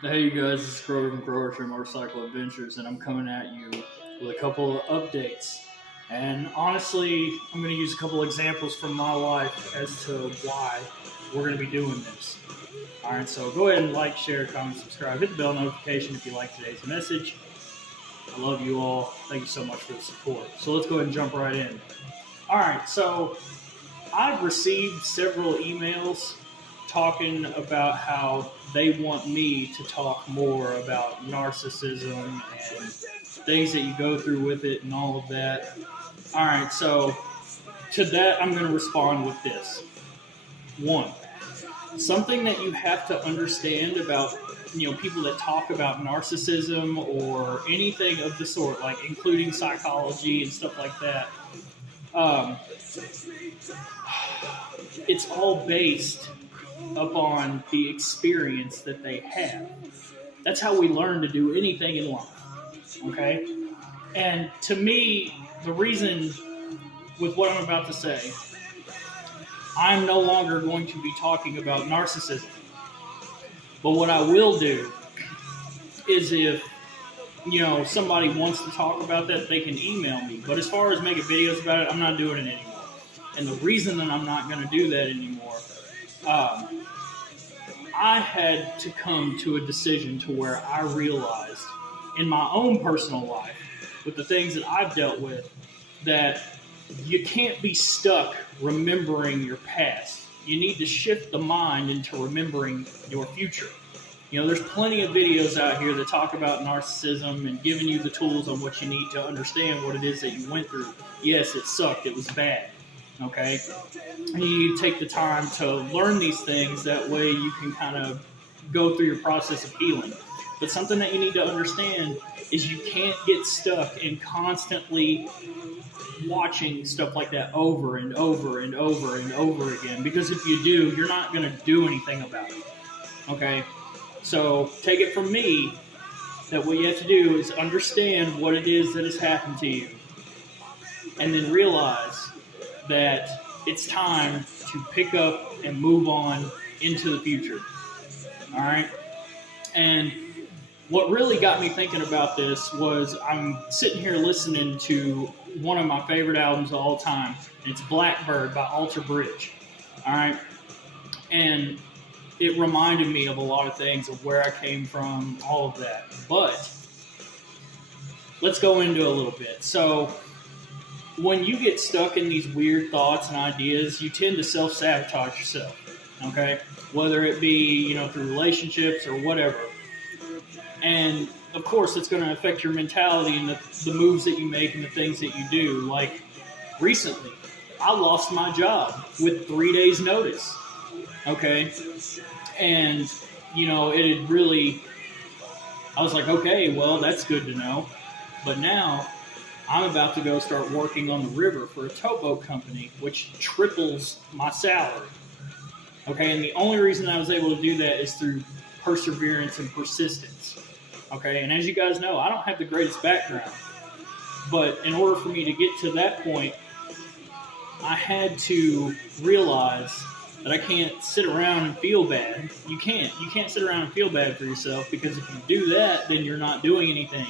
Hey you guys, this is Kroger from Kroger Motorcycle Adventures, and I'm coming at you with a couple of updates. And honestly, I'm going to use a couple examples from my life as to why we're going to be doing this. Alright, so go ahead and like, share, comment, subscribe, hit the bell notification if you like today's message. I love you all. Thank you so much for the support. So let's go ahead and jump right in. Alright, so I've received several emails talking about how they want me to talk more about narcissism and things that you go through with it and all of that. All right, so to that, I'm going to respond with this. One, something that you have to understand about people that talk about narcissism or anything of the sort, like including psychology and stuff like that. It's all based upon the experience that they have. That's how we learn to do anything in life. Okay? And to me, the reason with what I'm about to say, I'm no longer going to be talking about narcissism. But what I will do is if somebody wants to talk about that, they can email me. But as far as making videos about it, I'm not doing it anymore. And the reason that I'm not going to do that anymore, I had to come to a decision to where I realized in my own personal life, with the things that I've dealt with, that you can't be stuck remembering your past. You need to shift the mind into remembering your future. There's plenty of videos out here that talk about narcissism and giving you the tools on what you need to understand what it is that you went through. Yes, it sucked. It was bad. Okay? And you need to take the time to learn these things. That way you can kind of go through your process of healing. But something that you need to understand is you can't get stuck in constantly watching stuff like that over and over and over and over again. Because if you do, you're not going to do anything about it. Okay? So take it from me that what you have to do is understand what it is that has happened to you. And then realize that it's time to pick up and move on into the future. All right? And what really got me thinking about this was I'm sitting here listening to one of my favorite albums of all time. It's Blackbird by Alter Bridge. All right? And it reminded me of a lot of things, of where I came from, all of that. But let's go into a little bit. So when you get stuck in these weird thoughts and ideas, you tend to self-sabotage yourself, okay? Whether it be, through relationships or whatever. And, of course, it's going to affect your mentality and the moves that you make and the things that you do. Like, recently, I lost my job with 3 days' notice, okay? And, it had really, I was like, okay, well, that's good to know. But now I'm about to go start working on the river for a towboat company, which triples my salary. Okay, and the only reason I was able to do that is through perseverance and persistence. Okay, and as you guys know, I don't have the greatest background. But in order for me to get to that point, I had to realize that I can't sit around and feel bad. You can't. You can't sit around and feel bad for yourself, because if you do that, then you're not doing anything.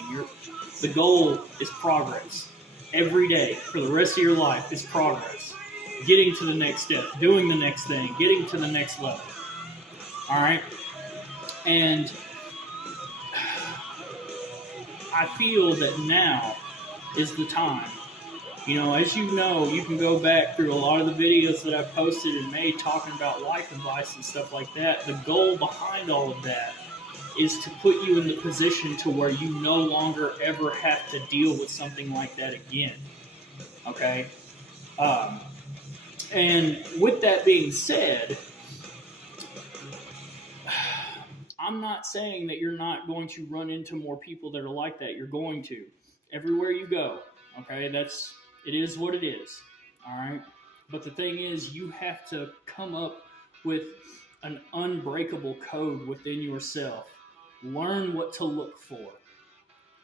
The goal is progress. Every day, for the rest of your life, is progress. Getting to the next step, doing the next thing, getting to the next level. All right? And I feel that now is the time. As you know, you can go back through a lot of the videos that I've posted and made talking about life advice and stuff like that. The goal behind all of that is to put you in the position to where you no longer ever have to deal with something like that again. Okay? And with that being said, I'm not saying that you're not going to run into more people that are like that. You're going to. Everywhere you go. Okay? It is what it is. All right? But the thing is, you have to come up with an unbreakable code within yourself. Learn what to look for.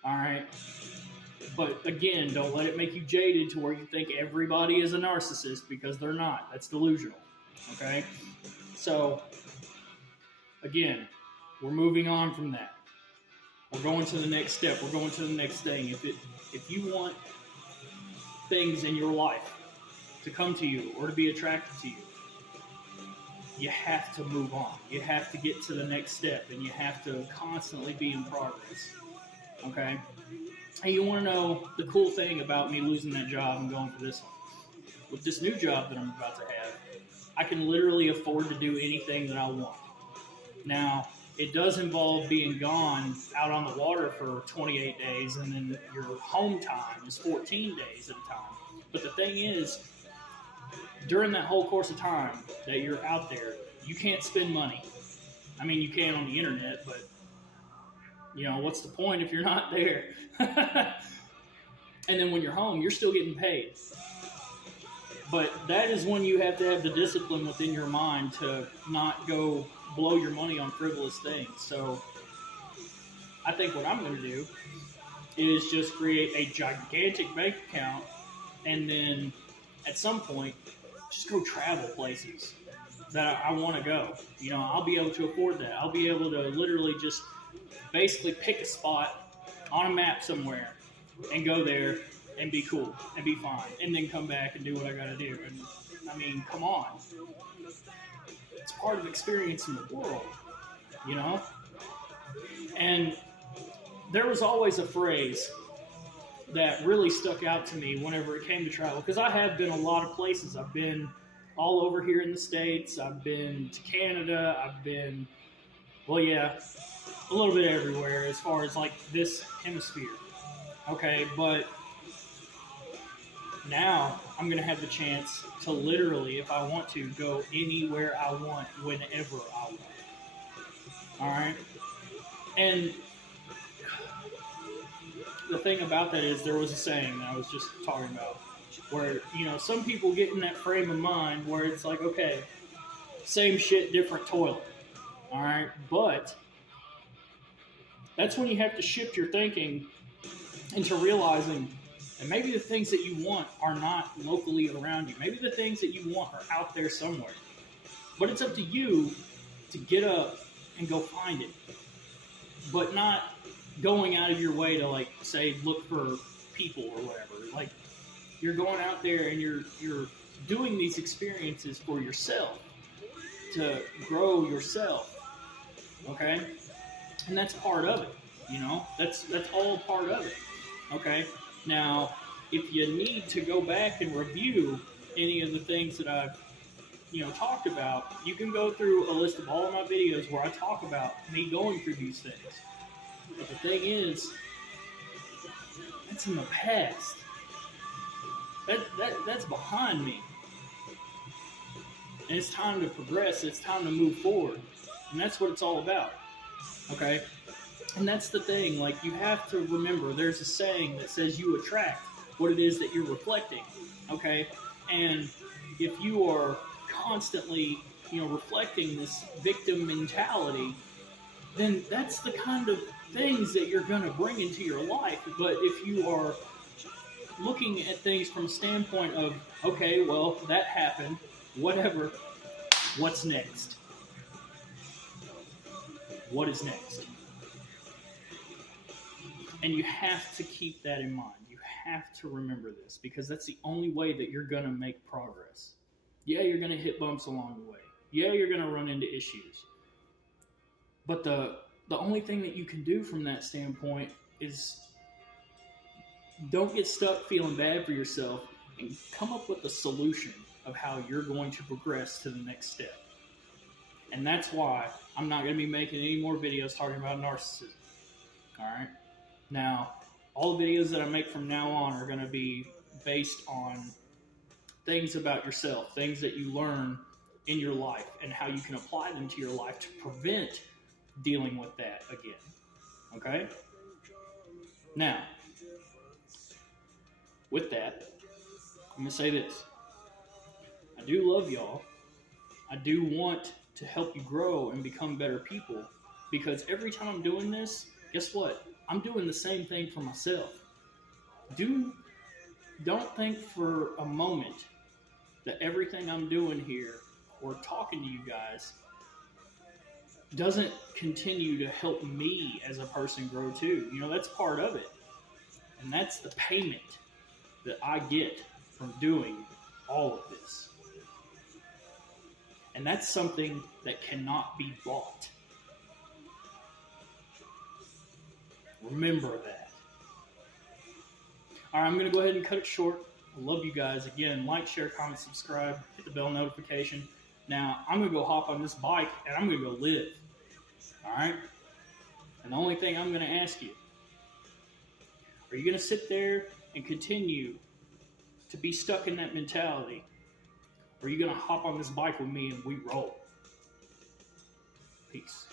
All right? But again, don't let it make you jaded to where you think everybody is a narcissist, because they're not. That's delusional. Okay? So, again, We're moving on from that. We're going to the next step. We're going to the next thing. If you want things in your life to come to you or to be attracted to you, you have to move on. You have to get to the next step, and you have to constantly be in progress. Okay? And you want to know the cool thing about me losing that job and going for this one? With this new job that I'm about to have, I can literally afford to do anything that I want. Now, it does involve being gone out on the water for 28 days, and then your home time is 14 days at a time. But the thing is, during that whole course of time that you're out there, you can't spend money. I mean, you can on the internet, but, what's the point if you're not there? And then when you're home, you're still getting paid. But that is when you have to have the discipline within your mind to not go blow your money on frivolous things. So I think what I'm going to do is just create a gigantic bank account, and then at some point just go travel places that I want to go. I'll be able to afford that. I'll be able to literally just basically pick a spot on a map somewhere and go there and be cool and be fine, and then come back and do what I got to do. And I mean, come on. It's part of experiencing the world, And there was always a phrase that really stuck out to me whenever it came to travel, because I have been a lot of places. I've been all over here in the States. I've been to Canada. I've been, a little bit everywhere as far as like this hemisphere. Okay, but now I'm going to have the chance to literally, if I want to, go anywhere I want, whenever I want. All right? And the thing about that is, there was a saying that I was just talking about where, some people get in that frame of mind where it's like, okay, same shit, different toilet. All right? But that's when you have to shift your thinking into realizing that maybe the things that you want are not locally around you. Maybe the things that you want are out there somewhere. But it's up to you to get up and go find it. But not going out of your way to, like, say, look for people or whatever. Like, you're going out there and you're doing these experiences for yourself, to grow yourself. Okay? And that's part of it. That's all part of it. Okay? Now, if you need to go back and review any of the things that I've, talked about, you can go through a list of all of my videos where I talk about me going through these things. But the thing is, that's in the past. That's behind me. And it's time to progress. It's time to move forward. And that's what it's all about. Okay? And that's the thing, like, you have to remember, there's a saying that says you attract what it is that you're reflecting, okay? And if you are constantly, reflecting this victim mentality, then that's the kind of things that you're going to bring into your life. But if you are looking at things from a standpoint of, okay, well, that happened, whatever, what's next? What is next? And you have to keep that in mind. You have to remember this, because that's the only way that you're going to make progress. Yeah, you're going to hit bumps along the way. Yeah, you're going to run into issues. But the only thing that you can do from that standpoint is don't get stuck feeling bad for yourself, and come up with a solution of how you're going to progress to the next step. And that's why I'm not going to be making any more videos talking about narcissism. All right? Now, all the videos that I make from now on are going to be based on things about yourself, things that you learn in your life, and how you can apply them to your life to prevent dealing with that again. Okay? Now, with that, I'm going to say this. I do love y'all. I do want to help you grow and become better people, because every time I'm doing this, guess what? I'm doing the same thing for myself. Don't think for a moment that everything I'm doing here or talking to you guys, doesn't continue to help me as a person grow too. That's part of it. And that's the payment that I get from doing all of this. And that's something that cannot be bought. Remember that. All right, I'm going to go ahead and cut it short. I love you guys. Again, like, share, comment, subscribe, hit the bell notification. Now, I'm going to go hop on this bike and I'm going to go live. All right? And the only thing I'm going to ask you, are you going to sit there and continue to be stuck in that mentality? Or are you going to hop on this bike with me and we roll? Peace.